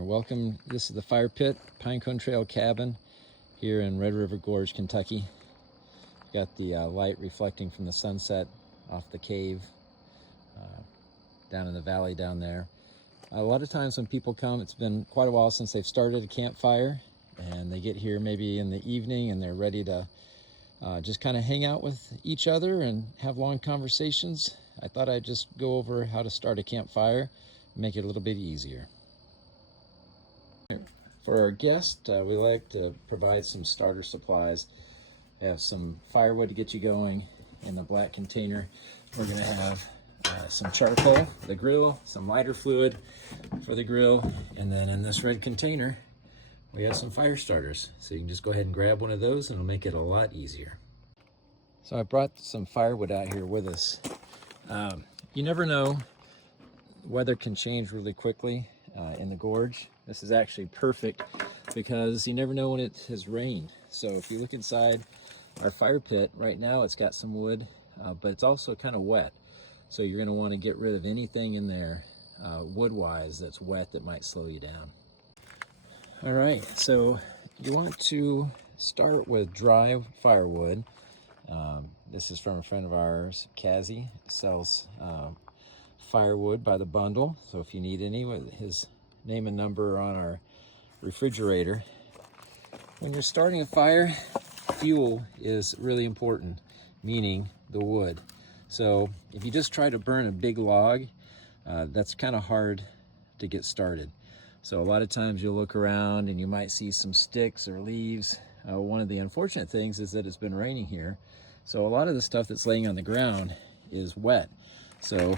Welcome. This is the fire pit, Pinecone Trail Cabin here in Red River Gorge, Kentucky. Got the light reflecting from the sunset off the cave down in the valley down there. A lot of times when people come, it's been quite a while since they've started a campfire, and they get here maybe in the evening and they're ready to just kind of hang out with each other and have long conversations. I thought I'd just go over how to start a campfire, make it a little bit easier. For our guest, we like to provide some starter supplies. We have some firewood to get you going in the black container. We're going to have some charcoal for the grill, some lighter fluid for the grill, and then in this red container we have some fire starters. So you can just go ahead and grab one of those and it'll make it a lot easier. So I brought some firewood out here with us. You never know, weather can change really quickly in the gorge. This is actually perfect because you never know when it has rained. So if you look inside our fire pit right now, it's got some wood, but it's also kind of wet. So you're going to want to get rid of anything in there wood-wise that's wet that might slow you down. All right, so you want to start with dry firewood. This is from a friend of ours, Kazzy. Sells firewood by the bundle. So if you need any, with his name and number on our refrigerator. When you're starting a fire, fuel is really important, meaning the wood. So if you just try to burn a big log, that's kind of hard to get started. So a lot of times you'll look around and you might see some sticks or leaves. One of the unfortunate things is that it's been raining here. So a lot of the stuff that's laying on the ground is wet. So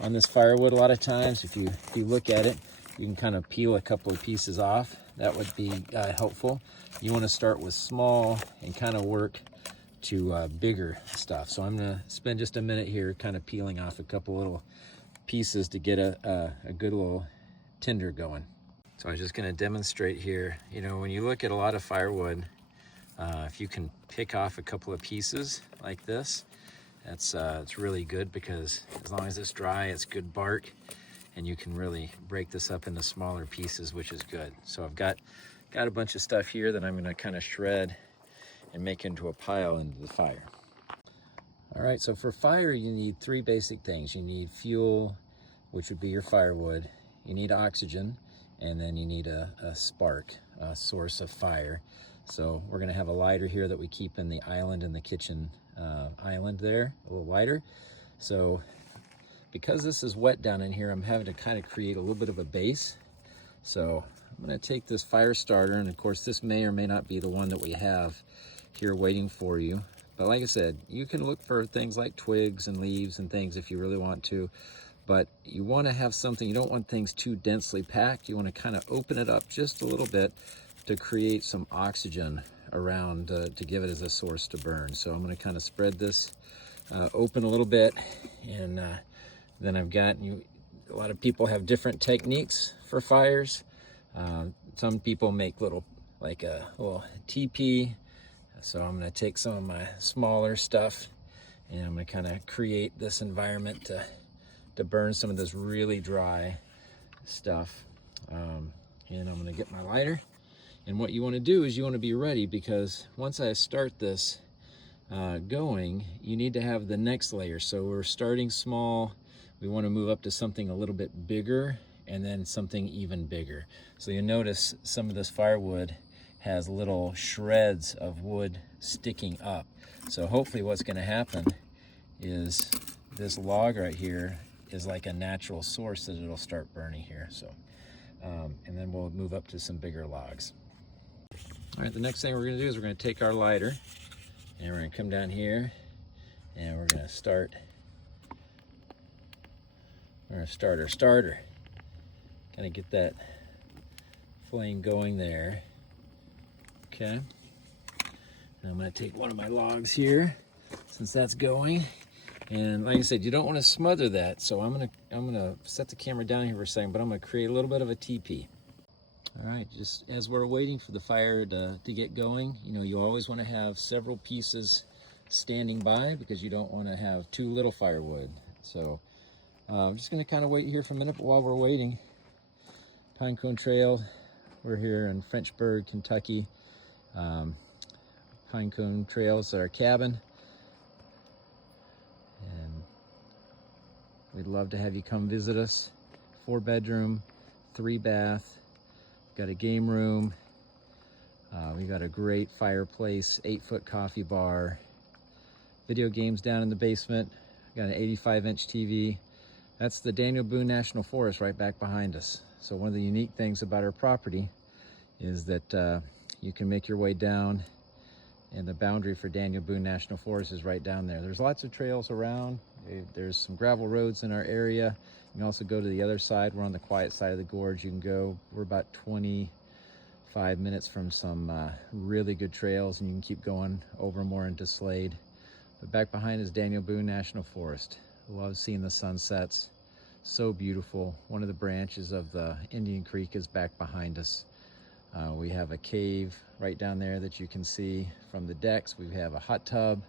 on this firewood, a lot of times, if you look at it, you can kind of peel a couple of pieces off. That would be helpful. You want to start with small and kind of work to bigger stuff. So I'm going to spend just a minute here kind of peeling off a couple little pieces to get a good little tinder going. So I'm just going to demonstrate here. You know, when you look at a lot of firewood, if you can pick off a couple of pieces like this, it's really good, because as long as it's dry, it's good bark, and you can really break this up into smaller pieces, which is good. So I've got a bunch of stuff here that I'm going to kind of shred and make into a pile into the fire. All right, so for fire, you need three basic things. You need fuel, which would be your firewood. You need oxygen, and then you need a spark, a source of fire. So we're going to have a lighter here that we keep in the island in the kitchen island there, a little lighter. So because this is wet down in here, I'm having to kind of create a little bit of a base. So I'm going to take this fire starter, and of course this may or may not be the one that we have here waiting for you. But like I said, you can look for things like twigs and leaves and things if you really want to. But you want to have something, you don't want things too densely packed. You want to kind of open it up just a little bit to create some oxygen around to give it as a source to burn. So I'm going to kind of spread this open a little bit, and then I've got, a lot of people have different techniques for fires. Some people make little teepee. So I'm going to take some of my smaller stuff, and I'm going to kind of create this environment to burn some of this really dry stuff. And I'm going to get my lighter. And what you want to do is you want to be ready, because once I start this going, you need to have the next layer. So we're starting small. We want to move up to something a little bit bigger, and then something even bigger. So you notice some of this firewood has little shreds of wood sticking up. So hopefully what's going to happen is this log right here is like a natural source that it'll start burning here. So, and then we'll move up to some bigger logs. All right, the next thing we're going to do is we're going to take our lighter, and we're going to come down here, and we're going to start our starter. Kind of get that flame going there. Okay. And I'm going to take one of my logs here, since that's going. And like I said, you don't want to smother that. So I'm going to set the camera down here for a second, but I'm going to create a little bit of a teepee. All right, just as we're waiting for the fire to get going, you always want to have several pieces standing by, because you don't want to have too little firewood. So I'm just going to kind of wait here for a minute, but while we're waiting, Pinecone Trail. We're here in Frenchburg, Kentucky. Pinecone Trails our cabin. And we'd love to have you come visit us. 4-bedroom, 3-bath, got a game room. We got a great fireplace, 8-foot coffee bar, video games down in the basement. Got an 85-inch TV. That's the Daniel Boone National Forest right back behind us. So one of the unique things about our property is that you can make your way down, and the boundary for Daniel Boone National Forest is right down there. There's lots of trails around. There's some gravel roads in our area. You can also go to the other side. We're on the quiet side of the gorge. You can go, we're about 25 minutes from some really good trails, and you can keep going over more into Slade. But back behind is Daniel Boone National Forest. Love seeing the sunsets. So beautiful. One of the branches of the Indian Creek is back behind us. We have a cave right down there that you can see from the decks. We have a hot tub.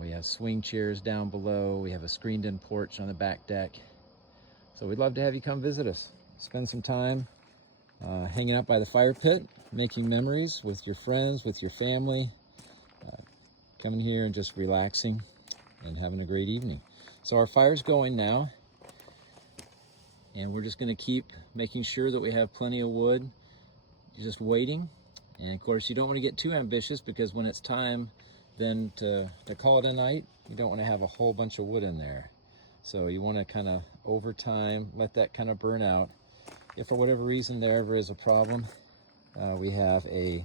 We have swing chairs down below. We have a screened-in porch on the back deck. So we'd love to have you come visit us. Spend some time hanging out by the fire pit, making memories with your friends, with your family. Coming here and just relaxing and having a great evening. So our fire's going now, and we're just going to keep making sure that we have plenty of wood, just waiting. And of course, you don't want to get too ambitious, because when it's time then to call it a night, you don't want to have a whole bunch of wood in there. So you want to kind of over time let that kind of burn out. If for whatever reason there ever is a problem, we have a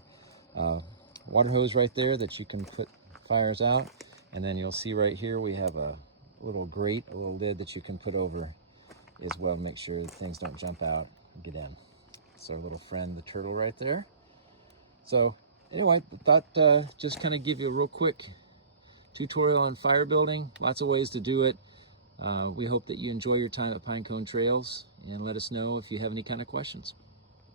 water hose right there that you can put fires out. And then you'll see right here we have a little grate, a little lid that you can put over as well, make sure that things don't jump out and get in. It's our little friend, the turtle, right there. So anyway, I thought just kind of give you a real quick tutorial on fire building. Lots of ways to do it. We hope that you enjoy your time at Pinecone Trails, and let us know if you have any kind of questions.